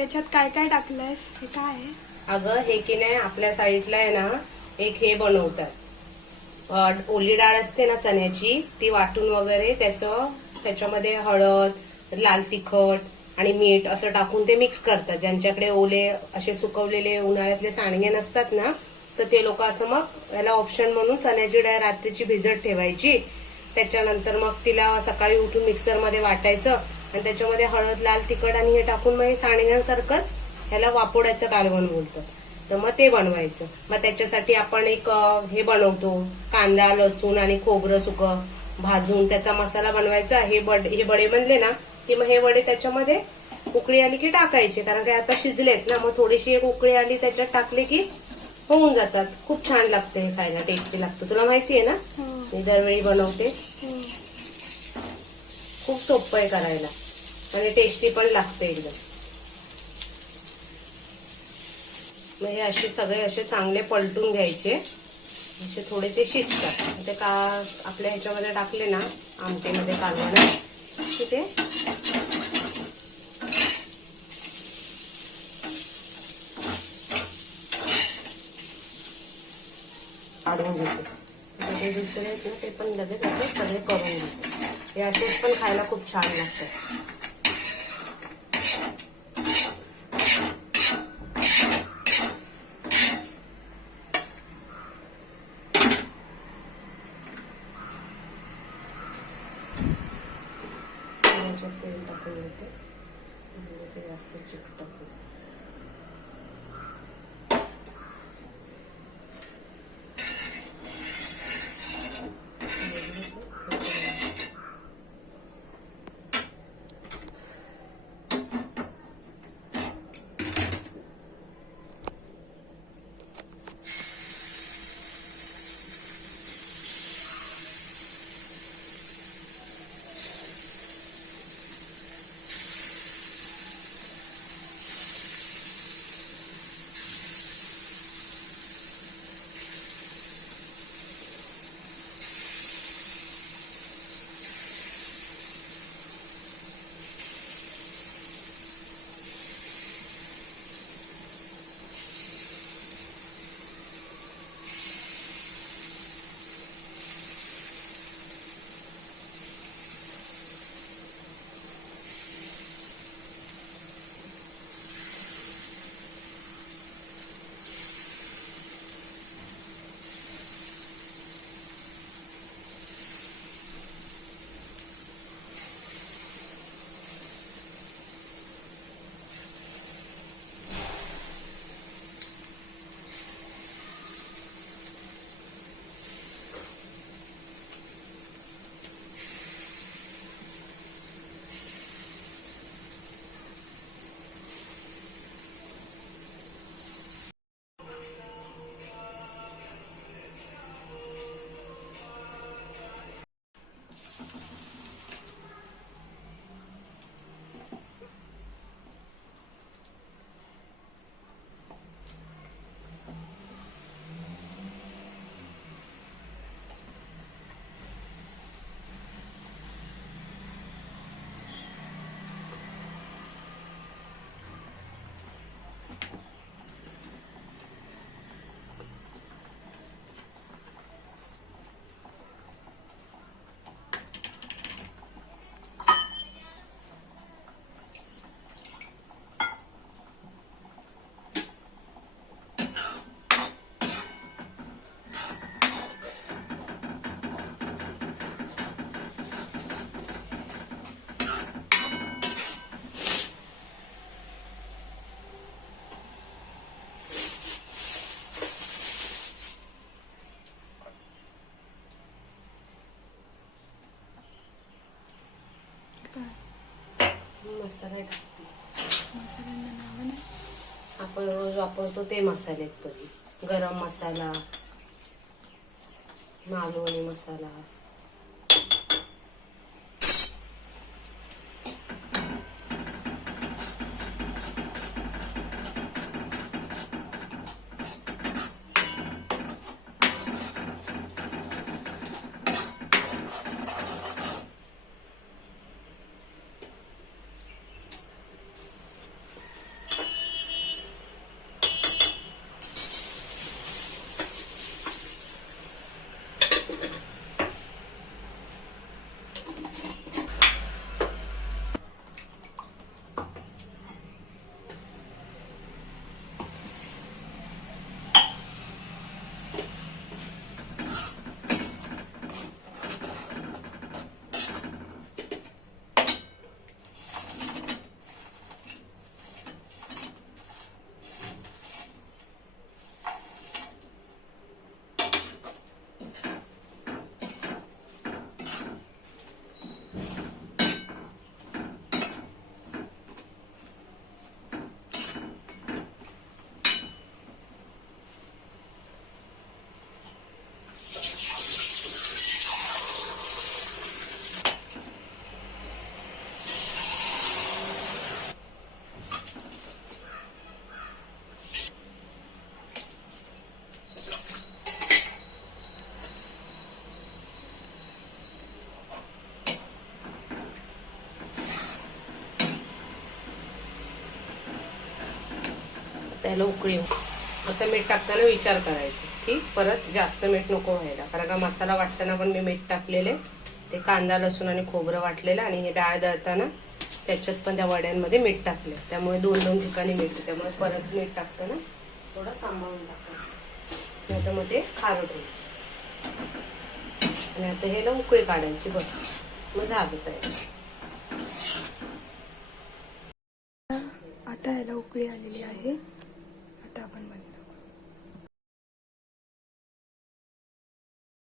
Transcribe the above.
याच्यात काय काय टाकलंयस? हे काय आहे? अगं हे की नाही, आपल्या साईडला आहे ना एक हे बनवतात, ओली डाळ असते ना चण्याची, ती वाटून वगैरे त्याच्यामध्ये हळद, लाल तिखट आणि मीठ असं टाकून ते मिक्स करतात. ज्यांच्याकडे ओले असे सुकवलेले उन्हाळ्यातले सांडगे नसतात ना, तर ते लोक असं मग याला ऑप्शन म्हणून चण्याची डाळ रात्रीची भिजत ठेवायची. त्याच्यानंतर मग तिला सकाळी उठून मिक्सरमध्ये वाटायचं आणि त्याच्यामध्ये हळद, लाल तिखट आणि हे टाकून मग हे सांडग्यांसारखंच ह्याला वापोड्याचं कालवण बोलतात. तर मग ते बनवायचं. मग त्याच्यासाठी आपण एक हे बनवतो, कांदा, लसूण आणि खोबरं सुकं भाजून त्याचा मसाला बनवायचा. हे बडे बनले ना की मग हे वडे त्याच्यामध्ये उकळी आली की टाकायचे, कारण काय आता शिजलेत ना. मग थोडीशी एक उकळी आली त्याच्यात टाकले की होऊन जातात. खूप छान लागते, हे खायला टेस्टी लागतं. तुला माहितीये ना, मी दरवेळी बनवते. खूप सोपं आहे करायला आणि टेस्टी पण लागते एकदम. मग हे असे सगळे असे चांगले पलटून घ्यायचे. असे थोडे ते शिजतात. ते का आपल्या ह्याच्यामध्ये टाकले ना आमटीमध्ये कालवण की ते काढून घेते. ते दुसरे आहेत ना ते पण लगेच असे सगळे करून घेते. हे असेच पण खायला खूप छान लागतात. तेल टाकून घेते, ते जास्त चिकटत. मसाला टाकते. मसाल्यांना नाव नाही. आपण रोज वापरतो ते मसाले आहेत. तरी गरम मसाला, मालवणी मसाला, त्याला उकळी येऊ. आता मीठ टाकताना विचार करायचा की परत जास्त मीठ नको व्हायला, कारण का मसाला वाटताना पण मी मीठ टाकलेले, ते कांदा लसूण आणि खोबरं वाटलेलं, आणि हे डाळ दळताना त्याच्यात पण त्या वड्यांमध्ये मीठ टाकले, त्यामुळे दोन ठिकाणी मीठ, त्यामुळे परत मीठ टाकताना थोडं सांभाळून टाकायचं, नाहीतर मग ते खारट होईल. आणि आता ह्याला उकळी काढायची, बस मग झालं तयार. आता याला उकळी आलेली आहे, आता आपण बनवू.